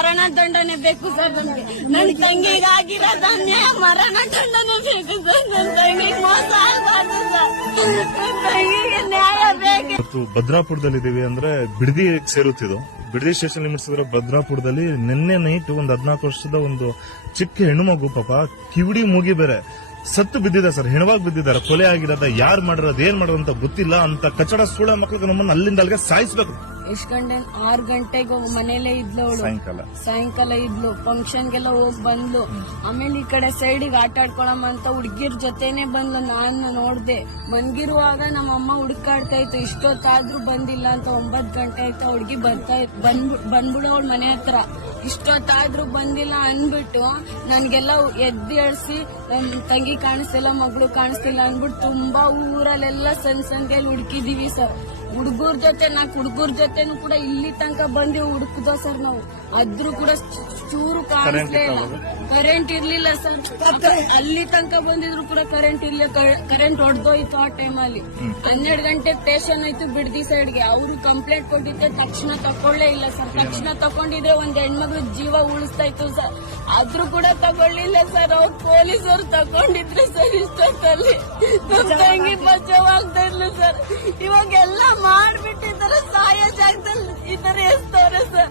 ಮರಣ ದಂಡನೆ ಬೇಕು ಸರ್. ನಮ್ಗೆ ನನ್ ತಂಗಿಗಾಗಿರೋದು ಅನ್ಯಾಯ, ಮರಣ ದಂಡನೆ ಬೇಕು ಸರ್. ನನ್ ತಂಗಿಗೆ ಮೋಸ ಆಗಬಾರ್ದು ಸರ್. ನನ್ ತಂಗಿಗೆ ನ್ಯಾಯ ಬೇಕು. ಇವತ್ತು ಭದ್ರಾಪುರದಲ್ಲಿದ್ದೀವಿ ಅಂದ್ರೆ ಬಿಡದಿ ಸೇರುತ್ತಿದ್ದು. ಬಿಡದಿ ಸ್ಟೇಷನ್ ಲಿಮಿಟ್ಸ್ ಇರೋ ಭದ್ರಾಪುರದಲ್ಲಿ ನಿನ್ನೆ ನೈಟ್ ಒಂದು 14 ವರ್ಷದ ಒಂದು ಚಿಕ್ಕ ಹೆಣ್ಣು ಮಗು ಪಾಪ ಕಿವಿಡಿ ಮೂಗಿ ಬೇರೆ ಸತ್ತು ಬಿದ್ದಿದೆ ಸರ್. ಹೆಣವಾಗಿ ಬಿದ್ದಿದ್ದಾರೆ. ಕೊಲೆ ಆಗಿರೋದ, ಯಾರು ಮಾಡಿರೋದು, ಏನ್ ಮಾಡೋದು ಅಂತ ಗೊತ್ತಿಲ್ಲ ಅಂತ ಕಚಡ ಸೂಳ ಮಕ್ಳಿಗೆ ನಮ್ಮನ್ನ ಅಲ್ಲಿಂದ ಅಲ್ಲಿಗೆ ಸಾಯಿಸ್ಬೇಕು. ಎಷ್ಟ್ ಗಂಟೆ 6 ಗಂಟೆಗೆ ಮನೇಲೆ ಇದ್ಲು ಅವಳು. ಸಾಯಂಕಾಲ ಇದ್ಲು. ಫಂಕ್ಷನ್ಗೆಲ್ಲ ಹೋಗಿ ಬಂದ್ಲು. ಆಮೇಲೆ ಈ ಕಡೆ ಸೈಡಿಗೆ ಆಟ ಆಡ್ಕೊಳಮ್ಮ ಅಂತ ಹುಡ್ಗಿರ್ ಜೊತೆನೆ ಬಂದ್ಲು. ನಾನು ನೋಡ್ದೆ. ಮನ್ಗಿರುವಾಗ ನಮ್ಮ ಅಮ್ಮ ಹುಡುಕಾಡ್ತಾ ಇತ್ತು. ಇಷ್ಟೊತ್ತಾದ್ರೂ ಬಂದಿಲ್ಲ ಅಂತ. 9 ಗಂಟೆ ಆಯ್ತಾ ಹುಡ್ಗಿ ಬಂದ್ಬಿಡು ಅವಳ ಮನೆ ಹತ್ರ. ಇಷ್ಟೊತ್ತಾದ್ರೂ ಬಂದಿಲ್ಲ ಅನ್ಬಿಟ್ಟು ನನ್ಗೆಲ್ಲ ಎದ್ದು ಎಳ್ಸಿ ನಮ್ ತಂಗಿ ಕಾಣಿಸ್ತಿಲ್ಲ, ಮಗಳು ಕಾಣಿಸ್ತಿಲ್ಲ ಅನ್ಬಿಟ್ಟು ತುಂಬಾ ಊರಲ್ಲೆಲ್ಲ ಸಂಖ್ಯೆಯಲ್ಲಿ ಹುಡುಕಿದೀವಿ ಸರ್. ಹುಡುಗರ ಜೊತೆ 4 ಹುಡುಗರ ಜೊತೆನೂ ಕೂಡ ಇಲ್ಲಿ ತನಕ ಬಂದು ಹುಡುಕುದ ಸರ್ ನಾವು. ಆದ್ರೂ ಕೂಡ ಚೂರು ಕಾಣಿಸ್ಲೇ ಇಲ್ಲ. ಕರೆಂಟ್ ಇರ್ಲಿಲ್ಲ ಸರ್. ಅಲ್ಲಿ ತನಕ ಬಂದಿದ್ರು ಕೂಡ ಕರೆಂಟ್ ಇರ್ಲಿಲ್ಲ. ಕರೆಂಟ್ ಹೊಡೆದೋಯ್ತು ಆ ಟೈಮಲ್ಲಿ. 12 ಗಂಟೆ ಸ್ಟೇಷನ್ ಆಯ್ತು ಬಿಡದಿ ಸೈಡ್ಗೆ. ಅವ್ರು ಕಂಪ್ಲೇಂಟ್ ಕೊಟ್ಟಿದ್ದೆ, ತಕ್ಷಣ ತಕೊಳ್ಳೇ ಇಲ್ಲ ಸರ್. ತಕ್ಷಣ ತಕೊಂಡಿದ್ರೆ ಒಂದ್ ಹೆಣ್ಮಗಳು ಜೀವ ಉಳಿಸ್ತಾ ಇತ್ತು ಸರ್. ಆದ್ರೂ ಕೂಡ ತಗೊಳ್ಳಿಲ್ಲ ಸರ್. ಅವ್ರು ಪೊಲೀಸರು ತಕೊಂಡಿದ್ರು ಸರ್. ಇಷ್ಟೊತ್ತಲ್ಲಿ ನಮ್ ತಂಗಿ ಬಚಾವಾಗ್ತಾ ಇದ್ಲು ಸರ್. ಇವಾಗೆಲ್ಲ ಮಾಡ್ಬಿಟ್ಟಿದ್ದಾರೆ. ಸಾಯೋ ಜಾಗದಲ್ಲಿ ಈ ತರ ಎಸ್ತವ್ರೆ ಸರ್.